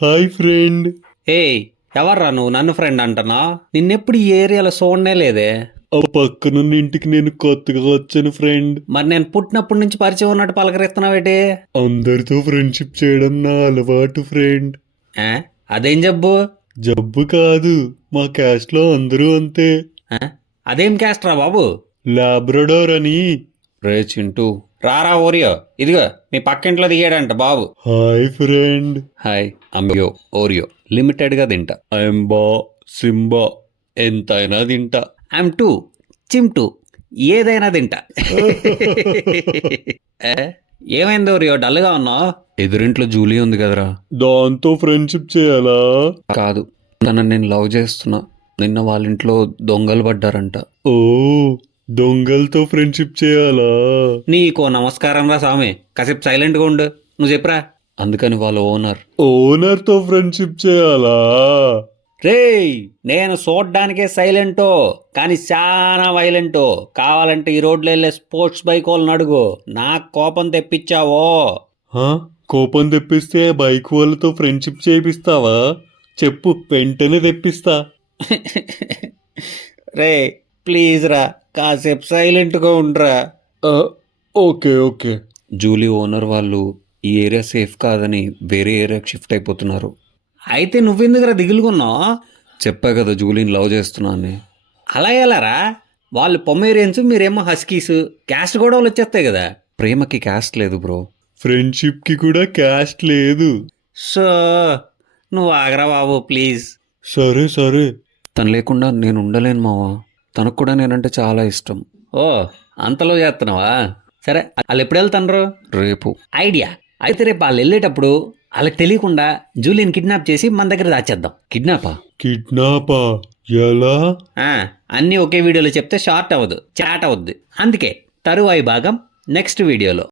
Hi friend. ఏ ఎవర్రా నువ్వు నన్ను ఫ్రెండ్ అంటున్నా? నిన్నెప్పుడు ఈ ఏరియాలో చూడనే లేదే. ఆ పక్కనున్న ఇంటికి నేను కొత్తగా వచ్చాను ఫ్రెండ్. మరి నేను పుట్టినప్పటి నుంచి పరిచయం ఉన్నట్టు పలకరిస్తున్నావేటి? అందరితో ఫ్రెండ్షిప్ చేయడం నా అలవాటు ఫ్రెండ్. ఆ? అదేం జబ్బు? జబ్బు కాదు, మా క్యాస్ట్ లో అందరూ అంతే. ఆ? అదేం క్యాస్ట్ రా బాబు? లాబ్రడోర్ అని. రే చింటూ, రారా ఓరియో, ఇదిగో మీ పక్కింట్లో దిగాడంట బాబు. Hi friend. హాయ్, అంబ్యో ఓరియో లిమిటెడ్గా తింటా. ఐఎమ్ బా సింబా, ఎంతైనా తింటా. ఐమ్ టూ చింటూ, ఏదైనా తింటా. ఏ? ఏమైంది ఓరియో డల్గా ఉన్నావు? ఎదురింట్లో జూలీ ఉంది కదరా. దాంతో ఫ్రెండ్షిప్ చేయాలా? కాదు, తనని నేను లవ్ చేస్తున్నా. నిన్న వాళ్ళ ఇంట్లో దొంగలు పడ్డారంట. ఓ, దొంగలతో ఫ్రెండ్షిప్ చేయాలా? నీకో నమస్కారం రా స్వామి, కాసేపు సైలెంట్గా ఉండు. నువ్వు చెప్పురా. అందుకని వాళ్ళ ఓనర్ తో ఫ్రెండ్షిప్ చేయాలా? రేయ్, నేను చూడ్డానికే సైలెంటో కానీ చాలా వైలెంటో. కావాలంటే ఈ రోడ్లో వెళ్ళే స్పోర్ట్స్ బైక్ వాళ్ళని అడుగు. నాకు కోపం తెప్పించావో. హా? కోపం తెప్పిస్తే బైక్ వాళ్ళతో ఫ్రెండ్షిప్ చేపిస్తావా? చెప్పు, వెంటనే తెప్పిస్తా. రే ప్లీజ్ రా, కాసేపు సైలెంట్గా ఉండరా. ఆ, ఓకే ఓకే. జూలీ ఓనర్ వాళ్ళు ఈ ఏరియా సేఫ్ కాదని వేరే ఏరియాకి షిఫ్ట్ అయిపోతున్నారు. అయితే నువ్వెందుకురా దిగులుకున్నావు? చెప్పా కదా జూలీని లవ్ చేస్తున్నా అని. అలా ఎలారా? వాళ్ళు పొమేరియన్స్, మీరేమో హస్కీస్. క్యాస్ట్ గొడవలు వచ్చేస్తాయి కదా. ప్రేమకి క్యాస్ట్ లేదు బ్రో. ఫ్రెండ్షిప్ కి కూడా క్యాస్ట్ లేదు. సో నువ్వు ఆగరా బాబు ప్లీజ్. సరే సరే. తను లేకుండా నేను ఉండలేను మావా. తనకు కూడా నేనంటే చాలా ఇష్టం. ఓ, అంతలో చేస్తున్నావా? సరే, వాళ్ళు ఎప్పుడు వెళ్తాండ్రు? రేపు. ఐడియా. అయితే రేపు వాళ్ళు వెళ్ళేటప్పుడు వాళ్ళకి తెలియకుండా జూలియన్ కిడ్నాప్ చేసి మన దగ్గర దాచేద్దాం. కిడ్నాపా? కిడ్నాపా? ఎలా? అన్నీ ఒకే వీడియోలో చెప్తే షార్ట్ అవ్వదు, చాట్ అవుద్ది. అందుకే తరువాయి భాగం నెక్స్ట్ వీడియోలో.